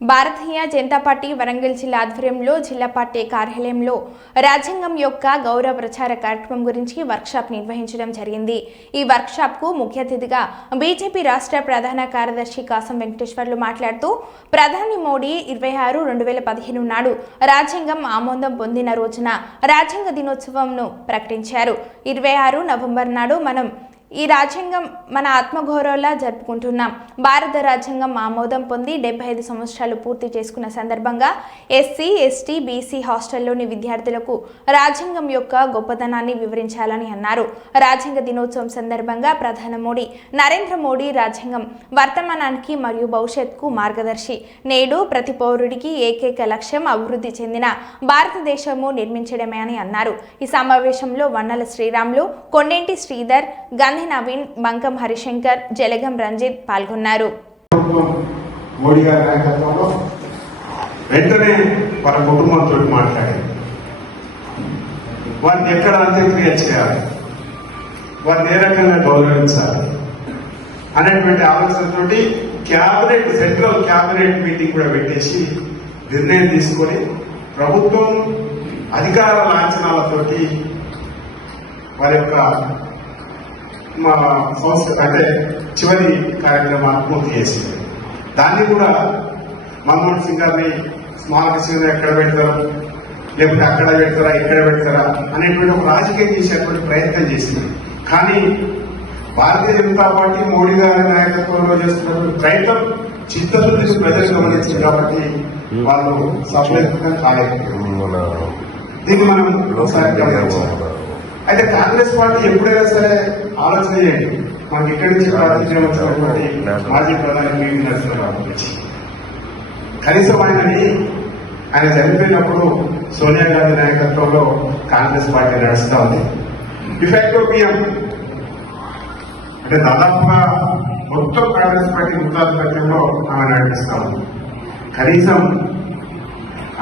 Bharatiya Janata party Warangal జిల్లా ఆధ్వర్యంలో జిల్లా పార్టీ కార్యాలయంలో రాజ్యాంగం యొక్క గౌరవ ప్రచార కార్యక్రమం గురించి వర్క్షాప్ నిర్వహించడం జరిగింది। ఈ వర్క్షాప్ కు ముఖ్య అతిథిగా బీజేపీ రాష్ట్ర ప్రధాన కార్యదర్శి కాసం వెంకటేశ్వర్లు మాట్లాడుతూ ప్రధాని మోడీ 26/2015 నాడు రాజ్యాంగం ఆమోదం పొందిన రోజున రాజ్యాంగ దినోత్సవంను ప్రకటించారు। 26 నవంబర్ నాడు మనం ఈ రాజ్యాంగం మన ఆత్మగౌరవంలా జరుపుకుంటున్నాం। భారత రాజ్యాంగం ఆమోదం పొంది 75 సంవత్సరాలు పూర్తి చేసుకున్న సందర్భంగా ఎస్సీ, ఎస్టీ, బీసీ హాస్టల్లోని విద్యార్థులకు రాజ్యాంగం యొక్క గొప్పతనాన్ని వివరించాలని అన్నారు। రాజ్యాంగ దినోత్సవం సందర్భంగా ప్రధాని మోడీ నరేంద్ర మోడీ రాజ్యాంగం వర్తమానానికి మరియు భవిష్యత్తుకు మార్గదర్శి। నేడు ప్రతి పౌరుడికి ఏకైక లక్ష్యం అభివృద్ధి చెందిన భారతదేశము నిర్మించడమే అని అన్నారు। ఈ సమావేశంలో వన్నల శ్రీరాములు, కొండేంటి శ్రీధర్, నవీన్, బంకం హరిశంకర్, జలగం రంజిత్ పాల్గొన్నారు। మోడీ గారి నాయకత్వంలో వెంటనే వాళ్ళ కుటుంబంతో మాట్లాడి వారిని ఎక్కడ అంత్యక్రియ చేయాలి, వారిని ఏ రకంగా గౌరవించాలి అనేటువంటి ఆలోచనతోటి క్యాబినెట్, సెంట్రల్ క్యాబినెట్ మీటింగ్ కూడా పెట్టేసి నిర్ణయం తీసుకొని ప్రభుత్వం అధికార లాంఛనాలతోటి వారి యొక్క సంస్థ అంటే చివరి కార్యక్రమాన్ని పూర్తి చేసింది। దాన్ని కూడా మన్మోహన్ సింగ్ గారిని స్మారక చిహ్నం ఎక్కడ పెడతారు, లేకపోతే అక్కడ పెడతారా, ఇక్కడ పెడతారా అనేటువంటి ఒక రాజకీయం చేసేటువంటి ప్రయత్నం చేసింది। కానీ భారతీయ జనతా పార్టీ మోడీ గారి నాయకత్వంలో చేస్తున్నటువంటి ప్రయత్నం చిత్తశుద్ధిని ప్రజలు గమనించింది కాబట్టి వాళ్ళు సఫలీకృతం కాలేకపోయారు। దీన్ని మనం ఒకసారి గమనించాలి। అయితే కాంగ్రెస్ పార్టీ ఎప్పుడైనా సరే ఆలోచన చేయండి, మనకి ఇక్కడి నుంచి ప్రాతినిధ్యం వచ్చినటువంటి మాజీ ప్రధాని పివి నరసింహారావు గురించి కనీసం ఆయన చనిపోయినప్పుడు సోనియా గాంధీ నాయకత్వంలో కాంగ్రెస్ పార్టీ నడుస్తూ ఉంది। డిఫాక్టో పిఎం అంటే దాదాపుగా మొత్తం కాంగ్రెస్ పార్టీ ముఖ్యాధిపత్యంలో ఆమె నడిపిస్తా ఉంది। కనీసం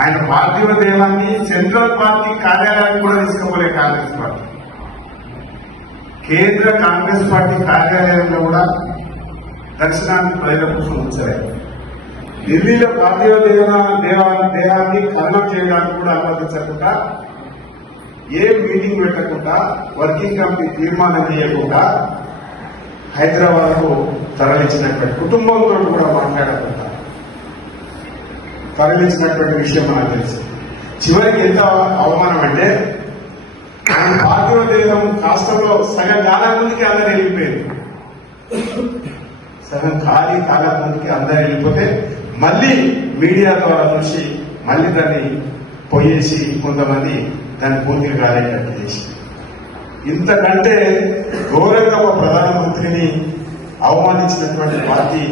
ఆయన పార్థివ దేహాన్ని సెంట్రల్ పార్టీ కార్యాలయానికి కూడా తీసుకుపోలే కాంగ్రెస్ పార్టీ। కేంద్ర కాంగ్రెస్ పార్టీ కార్యాలయంలో కూడా దర్శనానికి ప్రజల కోసం ఉంచారు। ఢిల్లీలో పార్థివ దేహాన్ని ఖననం చేయడానికి కూడా అనుమతించకుండా, ఏ మీటింగ్ పెట్టకుండా, వర్కింగ్ కమిటీ తీర్మానం చేయకుండా హైదరాబాద్ కు తరలించినటువంటి కుటుంబంతో కూడా మాట్లాడకుండా తరలించినటువంటి విషయం మనకు తెలుసు। చివరికి ఎంత అవమానం అంటే పార్థివ దేహం కాష్టంలో సగం కాలం ముందుకి అందరు వెళ్ళిపోయింది, సగం ఖాళీ కాలం ముందుకి అందరు వెళ్ళిపోతే మళ్ళీ మీడియా ద్వారా చూసి మళ్ళీ దాన్ని పోయేసి కొంతమంది దాన్ని పూర్తిగా కాలేటట్టు చేసి, ఇంతకంటే ఘోరంగా ఒక ప్రధానమంత్రిని అవమానించినటువంటి పార్టీ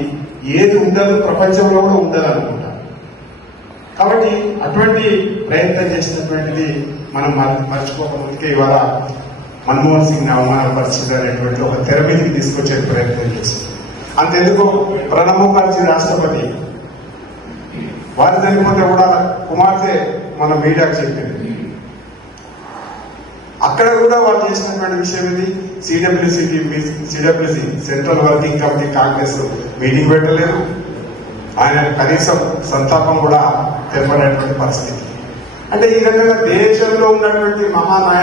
ఏది ఉండదు, ప్రపంచంలో కూడా ఉండదు అనుకుంటా। కాబట్టి అటువంటి ప్రయత్నం చేసినటువంటిది మనం మర్చిపోకముందుకే ఇవాళ మన్మోహన్ సింగ్ అవమానపరిచింది అనేటువంటి ఒక తెర మీదకి తీసుకొచ్చే ప్రయత్నం చేస్తుంది। అంతెందుకు ప్రణబ్ ముఖర్జీ రాష్ట్రపతి వారి చనిపోతే కూడా కుమార్తె మన మీడియాకు చెప్పింది, అక్కడ కూడా వాళ్ళు చేసినటువంటి విషయం ఇది CWC central working committee Congress meeting పెట్టలేదు, ఆయన కనీసం సంతాపం కూడా తెప్పనటువంటి పరిస్థితి। అంటే ఈ రకంగా దేశంలో ఉన్నటువంటి మహానాయకులు